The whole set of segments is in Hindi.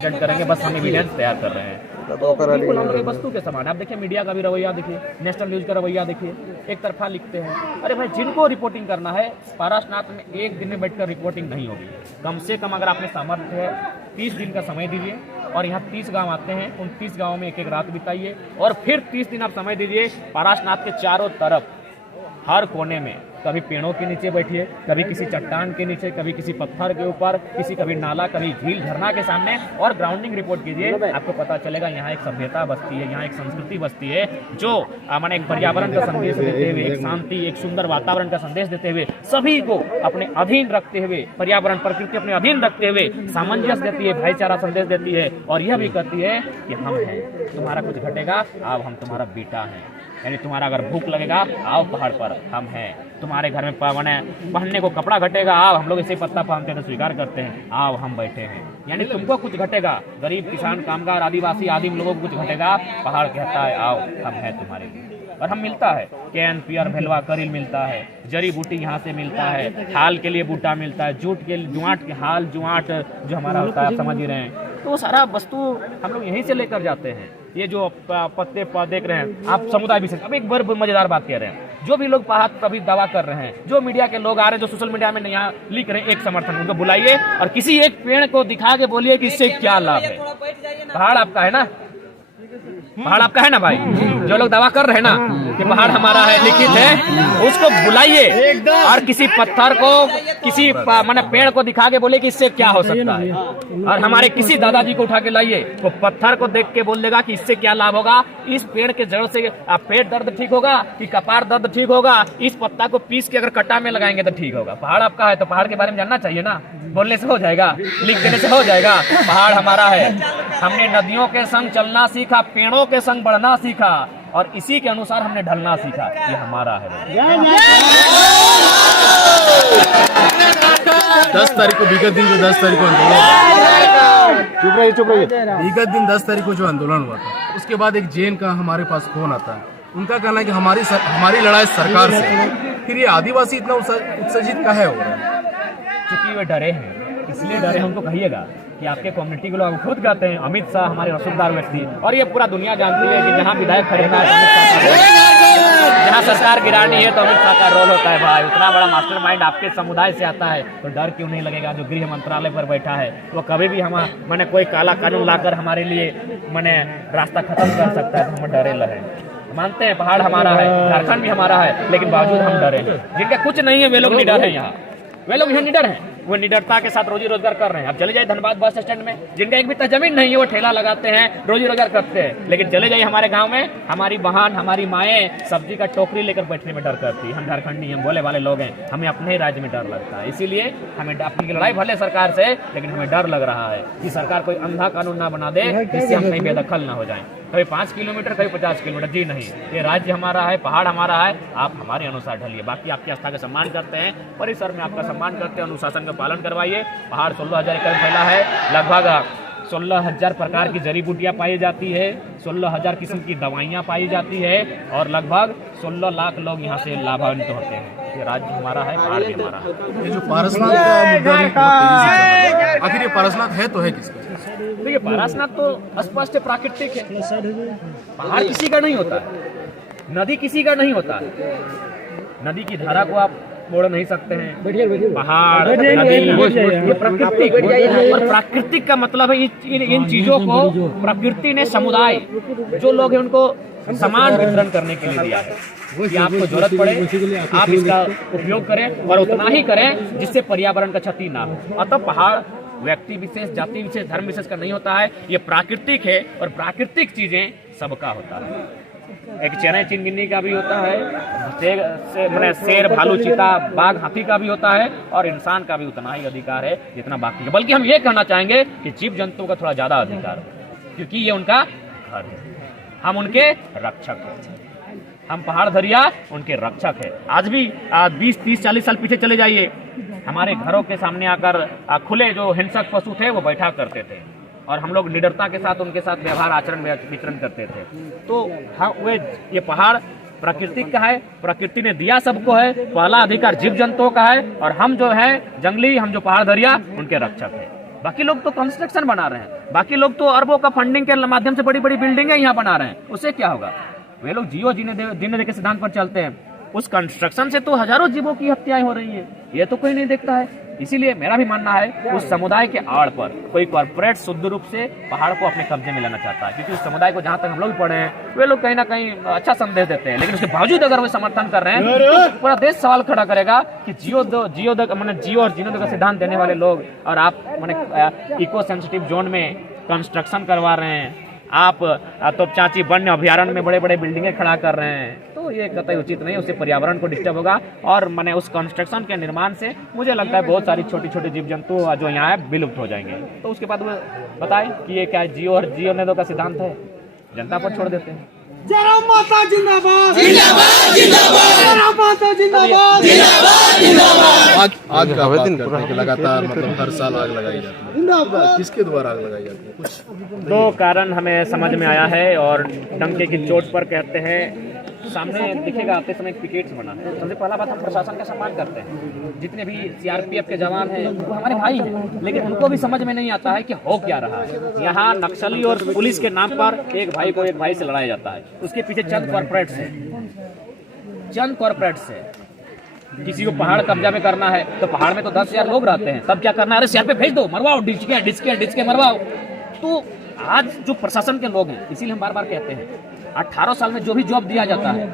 करेंगे, बस हम एविडेंस तैयार कर रहे हैं। तो बिल्कुल हम लोग एक वस्तु के समान। आप देखिए मीडिया का भी रवैया देखिए, नेशनल न्यूज का रवैया देखिए, एक तरफा लिखते हैं। अरे भाई, जिनको रिपोर्टिंग करना है पारसनाथ में एक दिन में बैठकर रिपोर्टिंग नहीं होगी। कम से कम अगर आपने सामर्थ्य है 30 दिन का समय दीजिए, और यहाँ 30 गांव आते हैं, उन 30 गांवों में एक एक रात बिताइए, और फिर 30 दिन आप समय दीजिए। पारसनाथ के चारों तरफ हर कोने में कभी पेड़ों के नीचे बैठिए, कभी किसी चट्टान के नीचे, कभी किसी पत्थर के ऊपर, कभी नाला, कभी झील झरना के सामने, और ग्राउंडिंग रिपोर्ट कीजिए। आपको पता चलेगा यहाँ एक सभ्यता बसती है, यहाँ एक संस्कृति बसती है, जो माने एक पर्यावरण का संदेश देते हुए, एक शांति, एक सुंदर वातावरण का संदेश देते हुए, सभी को अपने अधीन रखते हुए, पर्यावरण प्रकृति अपने अधीन रखते हुए सामंजस्य देती है, भाईचारा संदेश देती है, और यह भी कहती है कि हम हैं, तुम्हारा कुछ घटेगा अब हम तुम्हारा बेटा हैं। यानी तुम्हारा अगर भूख लगेगा आओ पहाड़ पर, हम हैं। तुम्हारे घर में पहनने को कपड़ा घटेगा, आओ, हम लोग इसे पत्ता पहनते हैं तो स्वीकार करते हैं, आओ हम बैठे हैं। यानी तुमको कुछ घटेगा, गरीब, किसान, कामगार, आदिवासी, आदिम लोगों को कुछ घटेगा, पहाड़ कहता है आओ हम हैं तुम्हारे लिए। और हम मिलता है, कैन, पियर, भेलवा, करील मिलता है, जड़ी बूटी यहाँ से मिलता है, हाल के लिए बूटा मिलता है, जूट के जुआट के हाल, जुआट जो हमारा होता है, आप समझ ही रहे हैं। तो सारा वस्तु हम लोग यहीं से लेकर जाते हैं। ये जो पत्ते देख रहे हैं आप, समुदाय विशेष। अब एक बड़ी मजेदार बात कह रहे हैं, जो भी लोग पहाड़ पर अभी दावा कर रहे हैं, जो मीडिया के लोग आ रहे हैं, जो सोशल मीडिया में यहाँ लिख रहे हैं एक समर्थन, उनको बुलाइए और किसी एक पेड़ को दिखा के बोलिए कि इससे क्या लाभ है। पहाड़ आपका है ना, पहाड़ आपका है ना भाई। जो लोग दावा कर रहे हैं ना कि पहाड़ हमारा है, लिखित है, उसको बुलाइए और किसी पत्थर को, किसी माने पेड़ को दिखा के बोले कि इससे क्या हो सकता है। और हमारे किसी दादाजी को उठा के लाइए, वो पत्थर को देख के बोल देगा कि इससे क्या लाभ होगा, इस पेड़ के जड़ से पेट दर्द ठीक होगा कि कपार दर्द ठीक होगा, इस पत्ता को पीस के अगर कटा में लगाएंगे तो ठीक होगा। पहाड़ आपका है तो पहाड़ के बारे में जानना चाहिए ना, बोलने से हो जाएगा, लिख देने से हो जाएगा। पहाड़ हमारा है, हमने नदियों के संग चलना सीखा, पेड़ों के संग बढ़ना सीखा, और इसी के अनुसार हमने ढलना सीखा। ये हमारा है। 10 तारीख को विगत दिन, जो 10 तारीख को आंदोलन, चुप रहिए, विगत दिन 10 तारीख को जो आंदोलन हुआ था, उसके बाद एक जैन का हमारे पास फोन आता है। उनका कहना है कि हमारी लड़ाई सरकार से। फिर ये आदिवासी इतना उत्सर्जित काहे हो रहा है? क्योंकि वे डरे हैं, इसलिए डरे हैं। उनको कहिएगा कि आपके कम्युनिटी के लोग खुद कहते हैं, अमित शाह हमारे रसूखदार व्यक्ति, और ये पूरा दुनिया जानती है कि जहाँ विधायक खरीदना है, जहाँ सरकार गिरानी है तो अमित शाह का रोल होता है। भाई, उतना बड़ा मास्टरमाइंड आपके समुदाय से आता है तो डर क्यों नहीं लगेगा? जो गृह मंत्रालय पर बैठा है वो कभी भी मैंने कोई काला कानून लाकर हमारे लिए मैंने रास्ता खत्म कर सकता है, तो हम डरे लगे। मानते हैं पहाड़ हमारा है, झारखंड भी हमारा है, लेकिन बावजूद हम डरे हैं। जिनका कुछ नहीं है वे लोग निडर हैं, यहाँ वे लोग यहाँ निडर हैं, वो निडरता के साथ रोजी रोजगार कर रहे हैं। अब चले जाइए धनबाद बस स्टैंड में, जिनका एक भी जमीन नहीं है, वो ठेला लगाते हैं, रोजी रोजगार करते हैं। लेकिन चले जाइए हमारे गांव में, हमारी बहन, हमारी माएँ सब्जी का टोकरी लेकर बैठने में डर करती है। हम झारखंडी, हम बोले वाले लोग हैं, हमें अपने ही राज्य में डर लगता है। इसीलिए हमें अपनी लड़ाई भले सरकार से, लेकिन हमें डर लग रहा है कि सरकार कोई अंधा कानून ना बना दे जिससे हम कहीं बेदखल ना हो जाएं। कभी 5 किलोमीटर, कभी 50 किलोमीटर, जी नहीं, ये राज्य हमारा है, पहाड़ हमारा है, आप हमारे अनुसार ढलिए। बाकी आपकी आस्था का सम्मान करते हैं, परिसर में आपका सम्मान करते हैं, अनुशासन का पालन करवाइए। पहाड़ 16,000 एकड़ फैला है, लगभग 16,000 प्रकार की जड़ी बूटियाँ पाई जाती है, 16,000 किस्म की दवाइयाँ पाई जाती है, और लगभग 16 लाख लोग यहाँ से लाभान्वित होते हैं। ये राज्य हमारा है, पहाड़ भी हमारा है। ये जो पारसनाथ का मुद्दा भी बहुत तेजी से चल रहा है, आखिर ये पारसनाथ है तो है किसका? तो ये पारसनाथ तो स्पष्ट प्राकृतिक है। पहाड़ किसी का नहीं होता, नदी किसी का नहीं होता। नदी की धारा को आप मोड़ नहीं सकते हैं। पहाड़, नदी, ये प्राकृतिक, और प्राकृतिक का मतलब है इन चीजों को प्रकृति ने समुदाय, जो लोग हैं, उनको समान वितरण करने के लिए दिया है कि आपको जरूरत पड़े आप इसका उपयोग करें, और उतना ही करें जिससे पर्यावरण का क्षति ना हो। अतः पहाड़ व्यक्ति विशेष, जाति विशेष, धर्म विशेष का नहीं होता है, ये प्राकृतिक है, और प्राकृतिक चीजें सबका होता है। एक चेन्नई चिनगिन्नी का भी होता है, शेर, भालू, चीता, बाघ, हाथी का भी होता है, और इंसान का भी उतना ही अधिकार है जितना बाकी है। बल्कि हम ये कहना चाहेंगे कि जीव जंतुओं का थोड़ा ज्यादा अधिकार है, क्योंकि ये उनका घर है, हम उनके रक्षक हैं। हम पहाड़ धरिया उनके रक्षक है। आज भी 20, 30, 40 साल पीछे चले जाइए, हमारे घरों के सामने आकर खुले जो हिंसक पशु थे वो बैठा करते थे, और हम लोग निडरता के साथ उनके साथ व्यवहार, आचरण, विचरण करते थे। तो हम ये पहाड़ प्राकृतिक का है, प्रकृति ने दिया सबको है, पहला अधिकार जीव जंतुओं का है, और हम जो है जंगली, हम जो पहाड़ धरिया उनके रक्षक है। बाकी लोग तो कंस्ट्रक्शन बना रहे हैं, बाकी लोग तो अरबों का फंडिंग के माध्यम से बड़ी बड़ी बिल्डिंगें यहाँ बना रहे हैं, उससे क्या होगा? वे लोग जियो जीने दे के सिद्धांत पर चलते हैं, उस कंस्ट्रक्शन से तो हजारों जीवों की हत्याएं हो रही है, ये तो कोई नहीं देखता है। इसीलिए मेरा भी मानना है उस समुदाय के आड़ पर कोई कॉर्पोरेट शुद्ध रूप से पहाड़ को अपने कब्जे में लेना चाहता है, क्योंकि उस समुदाय को जहां तक हम लोग पढ़े हैं वे लोग कहीं ना कहीं अच्छा संदेश देते हैं, लेकिन उसके बावजूद अगर वे समर्थन कर रहे हैं तो पूरा देश सवाल खड़ा करेगा कि जियो और जीनो दो का सिद्धांत देने वाले लोग और आप इको सेंसिटिव जोन में कंस्ट्रक्शन करवा रहे हैं, आप तो चाची वन्य अभ्यारण्य में बड़े बड़े बिल्डिंगें खड़ा कर रहे हैं, तो ये कतई उचित नहीं, उससे पर्यावरण को डिस्टर्ब होगा। और मैंने उस कंस्ट्रक्शन के निर्माण से मुझे लगता है बहुत सारी छोटी छोटी जीव जंतु जो यहाँ है विलुप्त हो जाएंगे। तो उसके बाद वो बताए कि ये क्या जियो और जियो ने दो का सिद्धांत है, जनता पर छोड़ देते हैं। जय माता जिंदाबाद जिंदाबाद जिंदाबाद माता जिंदाबाद जिंदाबाद जिंदाबाद। आग का बात करते हैं कि लगातार मतलब हर साल आग लगाई जाती है, किसके द्वारा आग लगाई जाती है? कुछ दो कारण हमें समझ में आया है और डंके की चोट पर कहते हैं। सामने दिखेगा आते समय एक पिकेट्स बना है। सबसे पहला बात, हम प्रशासन का सम्मान करते हैं, जितने भी सीआरपीएफ के जवान हैं वो हमारे भाई हैं, लेकिन उनको भी समझ में नहीं आता है कि हो क्या रहा है। यहाँ नक्सली और पुलिस के नाम पर एक भाई को एक भाई से लड़ाया जाता है, उसके पीछे चंद कॉर्पोरेट्स है। किसी को पहाड़ कब्जा में करना है तो पहाड़ में तो 10,000 लोग रहते हैं, तब क्या करना है? अरे शहर पे भेज दो, मरवाओ, डिस्के मरवाओ। तो आज जो प्रशासन के लोग हैं, इसीलिए हम बार बार कहते हैं 18 साल में जो भी जॉब दिया जाता है,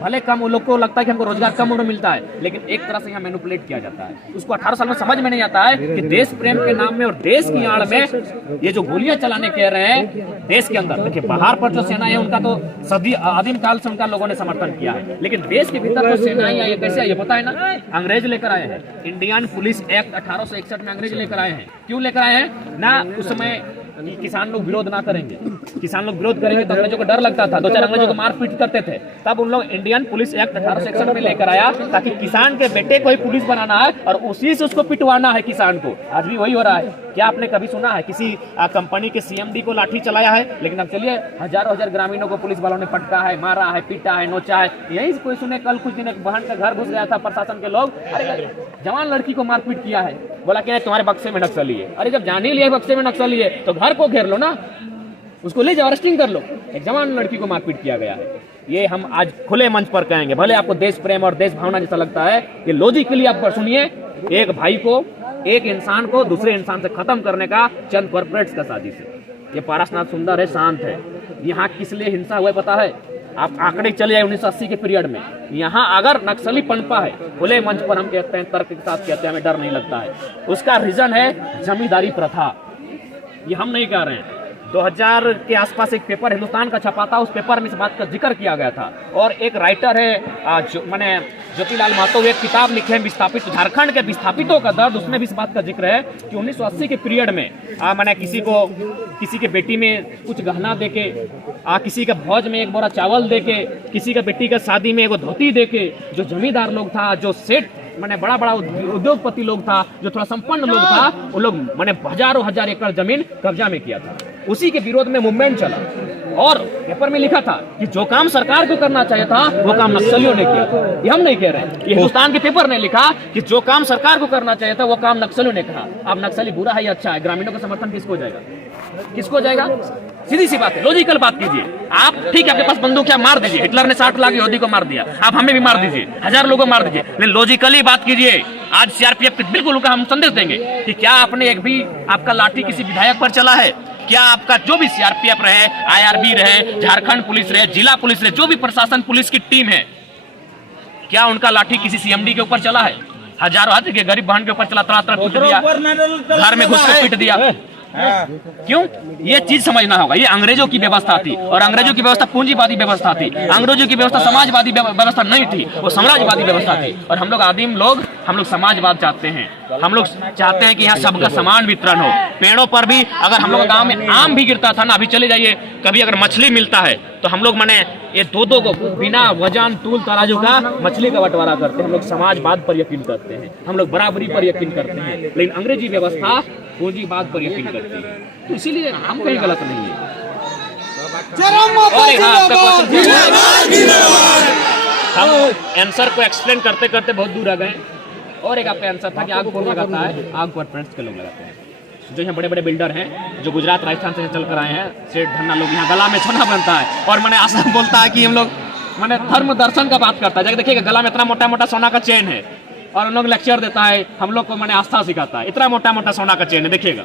भले कम, उन लोग को लगता है कि हमको रोजगार कम उम्र मिलता है, लेकिन एक तरह से यहाँ मैनिपुलेट किया जाता है। उसको 18 साल में समझ में नहीं आता है कि देश प्रेम के नाम में और देश की आड़ में ये जो गोलियां चलाने कह रहे हैं देश के अंदर। देखिए बाहर पर जो सेना है उनका तो सदी आदिम काल से उनका लोगों ने समर्थन किया है, लेकिन देश के भीतर जो सेनाएं आई है कैसे आई है पता है ना? अंग्रेज लेकर आए हैं। इंडियन पुलिस एक्ट 1861 में अंग्रेज लेकर आए हैं। क्यों लेकर आए हैं? ना उस समय किसान लोग विरोध ना करेंगे, किसान लोग विरोध करेंगे तो अंग्रेजों को डर लगता था, 2-4 अंग्रेजों को मार पीट करते थे, तब उन लोग इंडियन पुलिस एक्ट 1861 में लेकर आया ताकि किसान के बेटे को ही पुलिस बनाना है और उसी से उसको पिटवाना है किसान को। आज भी वही हो रहा है। क्या आपने कभी सुना है किसी कंपनी के सीएमडी को लाठी चलाया है? लेकिन अब चलिए हजार ग्रामीणों को पुलिस वालों ने पटका है, मारा है, पीटा है, नोचा है। यही कोई सुने कल कुछ दिन एक बहन का घर घुस गया था प्रशासन के लोग, अरे जवान लड़की को मारपीट किया है, बोला कि तुम्हारे बक्से में नक्सली है। अरे जब जान ही लिया बक्से में नक्सली है तो घर को घेर लो ना, उसको ले जाओ, अरेस्टिंग कर लो। एक जवान लड़की को मारपीट किया गया है। ये हम आज खुले मंच पर कहेंगे, भले आपको देश प्रेम और देश भावना जैसा लगता है, ये लॉजिकली आप सुनिए। एक भाई को, एक इंसान को दूसरे इंसान से खत्म करने का चंद कॉर्पोरेट्स का साजिश है। ये पारसनाथ सुंदर है, शांत है। यहाँ किस लिए हिंसा हुआ पता है? आप आंकड़े चले आए 1980 के पीरियड में, यहाँ अगर नक्सली पनपा है, खुले मंच पर हम कहते हैं, तर्क के साथ कहते हैं, हमें डर नहीं लगता है। उसका रीजन है जमींदारी प्रथा। ये हम नहीं कह रहे हैं। 2000 के आसपास एक पेपर हिंदुस्तान का छपा था, उस पेपर में इस बात का जिक्र किया गया था। और एक राइटर है ज्योतिलाल महतो, एक किताब लिखे हैं विस्थापित, झारखंड के विस्थापितों का दर्द, उसमें भी इस बात का जिक्र है कि 1980 के पीरियड में किसी के बेटी में कुछ गहना देके, किसी के भोज में एक बोरा चावल देके, किसी के बेटी का शादी में एक धोती देके, जो जमींदार लोग था, जो सेठ मैंने बड़ा उद्योगपति लोग था, जो थोड़ा संपन्न लोग था, वो लोग मैंने हजार एकड़ जमीन कब्जा में किया था। उसी के विरोध में मूवमेंट चला और पेपर में लिखा था कि जो काम सरकार को करना चाहिए था वो काम नक्सलियों ने किया था। ये हम नहीं कह रहे हैं, ये हिंदुस्तान के पेपर ने लिखा कि जो काम सरकार को करना चाहिए था वो काम नक्सलियों ने कहा। अब नक्सली बुरा है या अच्छा है? ग्रामीणों का समर्थन किसको जाएगा? किसको जाएगा? सीधी सी बात है, लॉजिकल बात कीजिए आप। ठीक है, आपके पास बंदूक है, मार दीजिए। हिटलर ने 60 लाख यहूदी को मार दिया, आप हमें भी मार दीजिए, 1000 लोगों को मार दीजिए, लेकिन लॉजिकली बात कीजिए। आज सीआरपीएफ के बिल्कुल उनका हम संदेश देंगे कि क्या आपने एक भी आपका लाठी किसी विधायक पर चला है? क्या आपका जो भी सीआरपीएफ रहे, आईआरबी रहे, झारखंड पुलिस रहे, जिला पुलिस रहे, जो भी प्रशासन पुलिस की टीम है, क्या उनका लाठी किसी सीएमडी के ऊपर चला है? हजारों हाथ के गरीब बहन के ऊपर चला, तड़ा पीट दिया, घर में घुस के पीट दिया। क्यों? ये चीज समझना होगा। ये अंग्रेजों की व्यवस्था थी और अंग्रेजों की व्यवस्था पूंजीवादी व्यवस्था थी। अंग्रेजों की व्यवस्था समाजवादी व्यवस्था नहीं थी, वो साम्राज्यवादी व्यवस्था थी। और हम लोग आदिम लोग, हम लोग समाजवाद चाहते हैं। हम लोग चाहते हैं कि यहाँ सबका समान वितरण हो। पेड़ों पर भी अगर हम लोग गाँव में आम भी गिरता था ना, अभी चले जाइए, कभी अगर मछली मिलता है तो हम लोग मैंने ये दो को बिना वजन तूल तराजू का मछली का बंटवारा करते हैं। हम लोग समाजवाद पर यकीन करते हैं, हम लोग बराबरी पर यकीन करते हैं, लेकिन अंग्रेजी व्यवस्था पूंजीवाद पर यकीन करती है। तो इसीलिए हम कहीं गलत नहीं है। हम आंसर को एक्सप्लेन करते करते बहुत दूर आ गए। और एक आपका आंसर था कि आग कौन लगाता है? आग कॉर्पोरेट्स के लोग लगाते हैं। जो यहाँ बड़े बड़े बिल्डर हैं, जो गुजरात राजस्थान से चल कर आए हैं, सेठ धन्ना लोग, यहाँ गला में सोना बनता है और मैंने आशा बोलता है कि हम लोग मैंने धर्म दर्शन का बात करता है। जाके देखिएगा गला में इतना मोटा मोटा सोना का चेन है और उन लोग लेक्चर देता है, हम लोग को मैंने आस्था सिखाता है। इतना मोटा मोटा सोना का चेन है, देखिएगा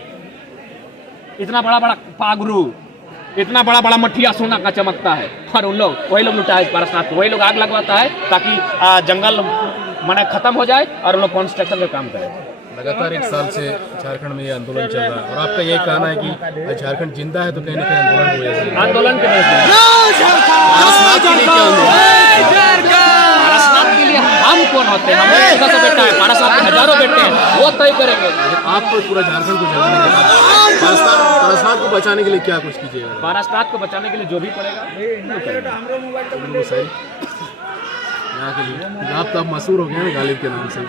इतना बड़ा बड़ा पागरू, इतना बड़ा बड़ा मठिया सोना का चमकता है। और उन लोग वही लोग लुटा है पारसनाथ को, वही लोग आग लगवाता है ताकि जंगल मैंने खत्म हो जाए और उन लोग कंस्ट्रक्शन का काम करें। लगातार 1 साल से झारखंड में ये आंदोलन चल रहा है और आपका यही कहना है कि झारखंड जिंदा है तो कहीं ना कहीं आंदोलन हुआ। आंदोलन के लिए पारसनाथ के लिए क्या आंदोलन? पारसनाथ के लिए हम कौन होते हैं? हमें छोटा सा बेटा है, पारसनाथ के हजारों बेटे हैं, वो तय करेंगे। आपको पूरा झारखंड को जलाने के बाद पारसनाथ को बचाने के लिए क्या कुछ कीजिएगा? पारसनाथ को बचाने के लिए जो भी पड़ेगा वो सही यहाँ के लिए आप तो अब मशहूर हो गए हैं गालिब के नाम से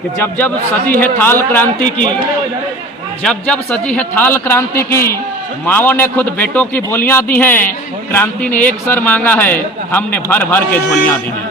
कि जब जब सजी है थाल क्रांति की, जब जब सजी है थाल क्रांति की, माओ ने खुद बेटों की बोलियां दी हैं, क्रांति ने एक सर मांगा है, हमने भर भर के झोलियां दी हैं।